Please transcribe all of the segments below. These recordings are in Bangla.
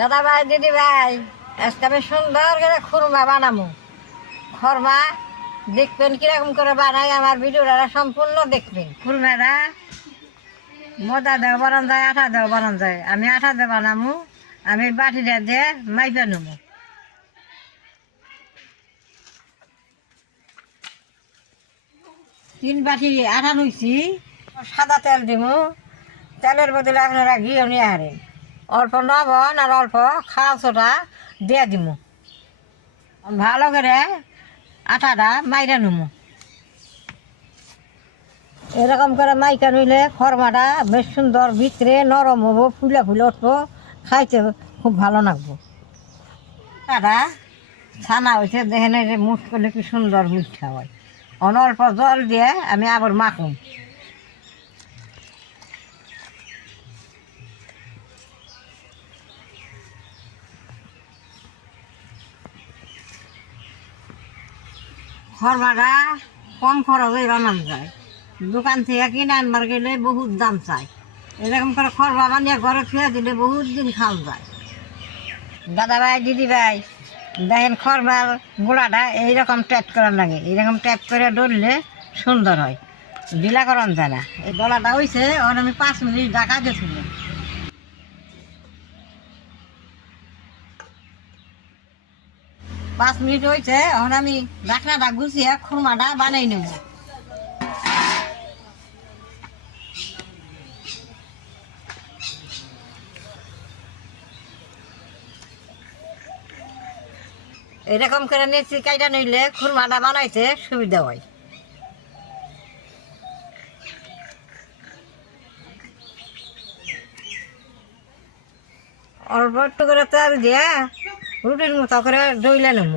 দাদা ভাই দিদি ভাই আজকে আমি সুন্দর করে খুরমা বানাবো। খুরমা দেখবেন কিরকম করে বানাই, আমার ভিডিওটা সম্পূর্ণ দেখবেন। খুরমাটা ময়দা দেওয়া বানান যায়, আটা দেওয়া বানান যায়। আমি আটা দিয়ে বানাবো। আমি বাটিটা দিয়ে মাইপে নেব। 3 বাটি আটা নিচ্ছি। সাদা তেল দিব। তেলের বদলে আপনারা ঘিও নিয়ে হারেন। অল্প লবণ আর অল্প খাওয়া সোডা দিয়ে দিব। ভালো করে আটাটা মাইরা নেব। এরকম করে মাইকা নিলে খুরমাটা বেশ সুন্দর, ভিতরে নরম হবো, ফুলে ফুলে উঠবো, খাইতে খুব ভালো লাগবো। আটা ছানা হয়েছে, দেখেন যে মুঠ করলে কি সুন্দর মিঠা হয়। অল্প জল দিয়ে আমি আবার মাখুম। খুরমাটা কম খরচে বানানো যায়। দোকান থেকে কিনে আনবার গেলে বহুত দাম চাই। এরকম করে খুরমা বানিয়ে ঘরে খেয়ে দিলে বহুত দিন খাওয়া যায়। দাদা ভাই দিদি ভাই দেখেন, খুরমার গোড়াটা এইরকম ট্যাপ করার লাগে। এইরকম ট্যাপ করে ডললে সুন্দর হয়, ঢিলা করান যায় না। এই ডলাটা হয়েছে, ওর আমি 5 মিনিট ঢাকা দিয়েছিল। 5 মিনিট হয়েছে, এখন আমি ঢাকনাটা গুছিয়ে খুরমাটা বানাই নেব। এরকম করে নেচি কাইটা নিলে খুরমাটা বানাইতে সুবিধা হয়। অল্প একটু করে তেল দিয়ে রুটির মতো করে ডইলে নেব।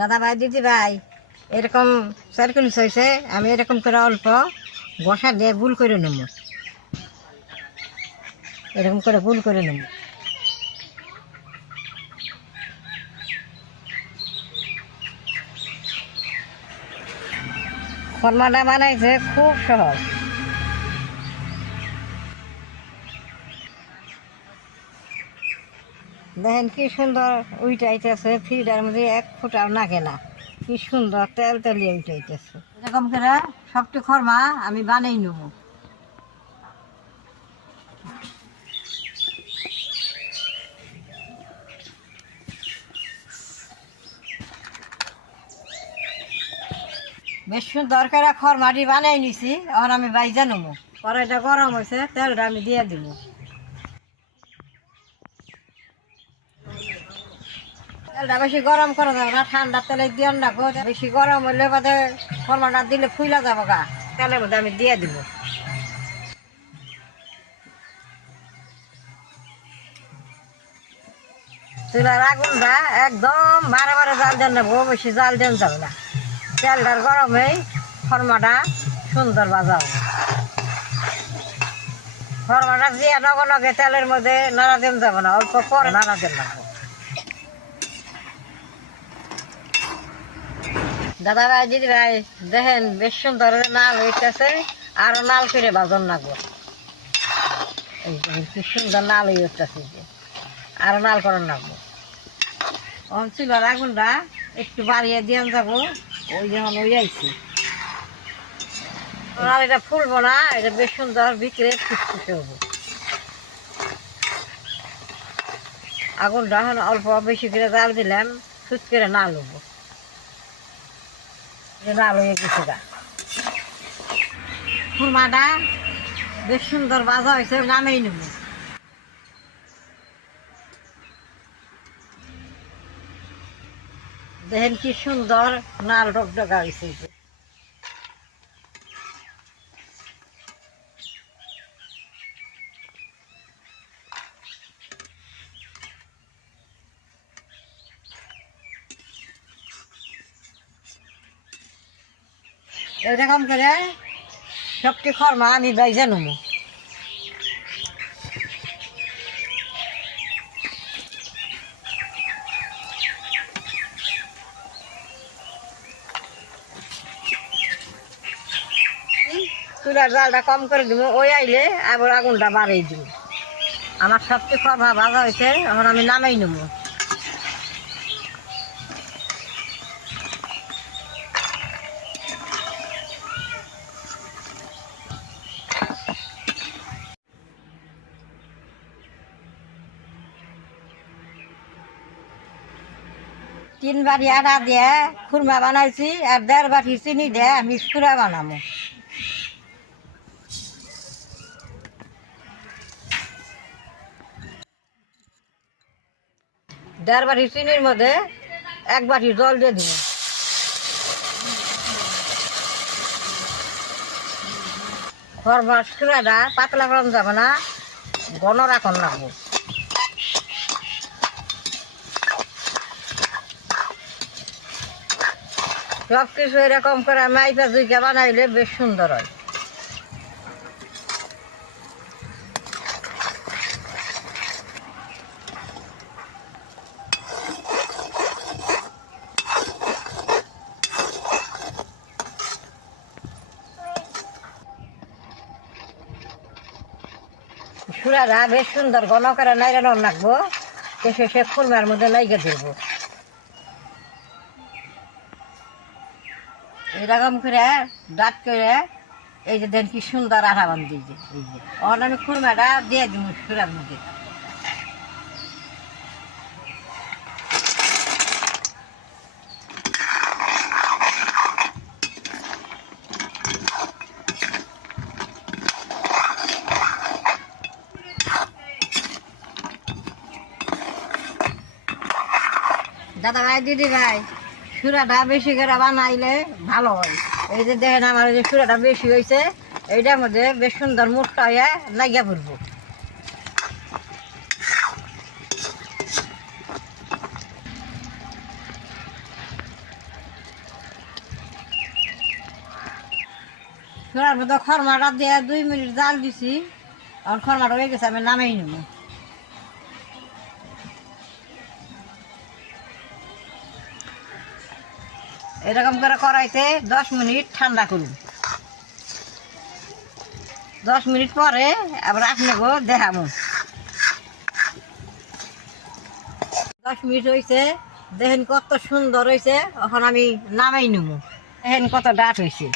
দাদা ভাই দিদি ভাই এরকম চারকুনি হয়েছে, আমি এরকম করে অল্প বসা দিয়ে গুল করে নেব। এরকম করে গুল করে নেব। খুরমাটা বানাইছে খুব সহজ। দেখেন কি সুন্দর উইটাইতেছে, ফ্রিজের মধ্যে 1 ফুটাও নাগে না। কি সুন্দর তেল তেলিয়ে উইটাইতেছে। এরকম করে সবটি খুরমা আমি বানাই নেব। বেশ সুন্দর করে খুরমাটি বানাই নিছি। এখন আমি বাইজা নেব। কড়াইটা গরম হয়েছে, তেলটা আমি দিয়ে দিব। তেলটা বেশি গরম করা যাবে না, ঠান্ডা তেলে দিয়ে রাখবো। বেশি গরম হলে বাদে খুরমাটা দিলে ফুইলা যাবো গা। তেলের মধ্যে আমি দিয়ে দিব। চুলার আগুনটা একদম বারে বারে জাল দেন নেবো, বেশি জাল দেন যাবে না। তেলটার গরমেই খুরমাটা সুন্দর ভাজা হবে। খুরমাটা দিয়ে নগে নগে তেলের মধ্যে নাড়া দেন যাবে না, অল্প পরে নাড়া দেন লাগবো। দাদা ভাই দিদি ভাই দেখেন, বেশ সুন্দর নাল হইতেছে। আরো নাল করে ভাজন লাগবো। এই কি সুন্দর নাল হয়ে উঠতেছে, আরো নাল করার লাগবো। চুলার আগুনটা একটু বাড়িয়ে দিয়ে যাবো। ওই যখন ওই আইছে আর এটা ফুলবো না, এটা বেশ সুন্দর ভিতরে ফুসফুসে হবো। আগুনটা এখন অল্প বেশি করে জাল দিলাম, সুচ করে না লুবো, না লইয়ে গেছে গা। খুরমাটা বেশ সুন্দর ভাজা হয়েছে, নামেই নেব। দেখেন কি সুন্দর নাল ডকডকা হয়েছে। এরকম করে সবটি খরমা আমি বাইজা নেব। চুলার জালটা কম করে দিব, ওই আইলে আবার আগুনটা বাড়িয়ে দিব। আমার সবটি খরমা ভাজা হয়েছে, এখন আমি নামাই নেব। তিন বাটি আটা দিয়ে খুরমা বানাইছি, আর 1.5 বাটি চিনি দিয়ে মিক্স করে বানাবো। দেড় বাটি চিনির মধ্যে 1 বাটি জল দিয়ে দিব। খরমার চুলাটা পাতলা করানো যাবে না, ঘন রাখন লাগবো। সব কিছু এরকম করে মাইপা জুইকা বানাইলে বেশ সুন্দর হয়। চুলাটা বেশ সুন্দর ঘন করে নাইড়ানো লাগবো, শেষে খুরমার মধ্যে লাইগে দিব। এরকম করে দাঁত করে এই যে দেন কি সুন্দর আঠা বান্ধি, এই যে এখন আমি খুরমাটা দিয়ে দিব চুলার মধ্যে। দাদা ভাই, দিদি ভাই, চুলাটা বেশি করে বানাইলে ভালো হয়। এই যে দেখেন আমার যে চুলাটা বেশি হয়েছে, এইটার মধ্যে বেশ সুন্দর মোটা হয়ে লাগিয়ে পড়বো। চুলার মধ্যে খরমাটা দিয়ে 2 মিনিট জাল দিছি, আর খরমাটা হয়ে গেছে, আমি নামাই নেব। এরকম করে কড়াইতে 10 মিনিট ঠান্ডা করুন। 10 মিনিট পরে আবার আপনাকে দেখাবো। 10 মিনিট হয়েছে, দেখেন কত সুন্দর হয়েছে। এখন আমি নামাই নেব। দেখেন কত ডাট হয়েছে।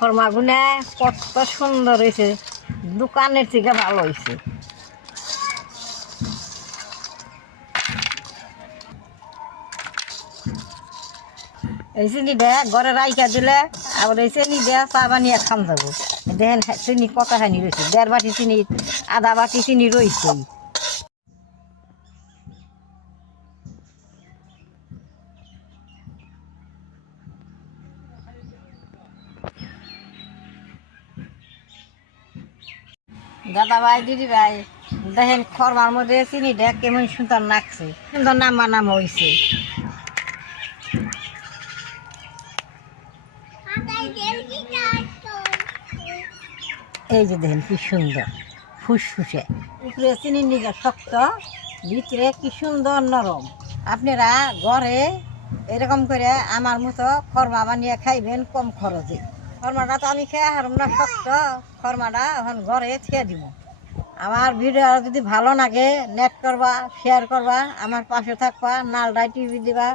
খরমাগুনা কত সুন্দর হয়েছে, দোকানের থেকে ভালো হয়েছে। এই চিনিটা ঘরে রাইখা দিলে আবার এই চিনি দিয়ে চা বানিয়ে খান যাবো। দেখেন চিনি কতখানি রয়েছে, 1.5 বাটি চিনি, আধা বাটি চিনি রয়েছে। দাদা ভাই, দিদি ভাই, দেখেন খরমার মধ্যে চিনিটা কেমন সুন্দর নাকছে, সুন্দর নাম হয়েছে। এই যে দেখেন কি সুন্দর ফুসফুসে, উপরে চিনির নিগা শক্ত, ভিতরে কি সুন্দর নরম। আপনারা ঘরে এরকম করে আমার মতো খরমা বানিয়ে খাইবেন কম খরচে। খরমাটা তো আমি খেয়ে হারুম না, শক্ত খরমাটা এখন ঘরে খেয়ে দিব। আমার ভিডিও যদি ভালো লাগে নেট করবা, শেয়ার করবা, আমার পাশে থাকবা, নালডাই টিভি দিবা।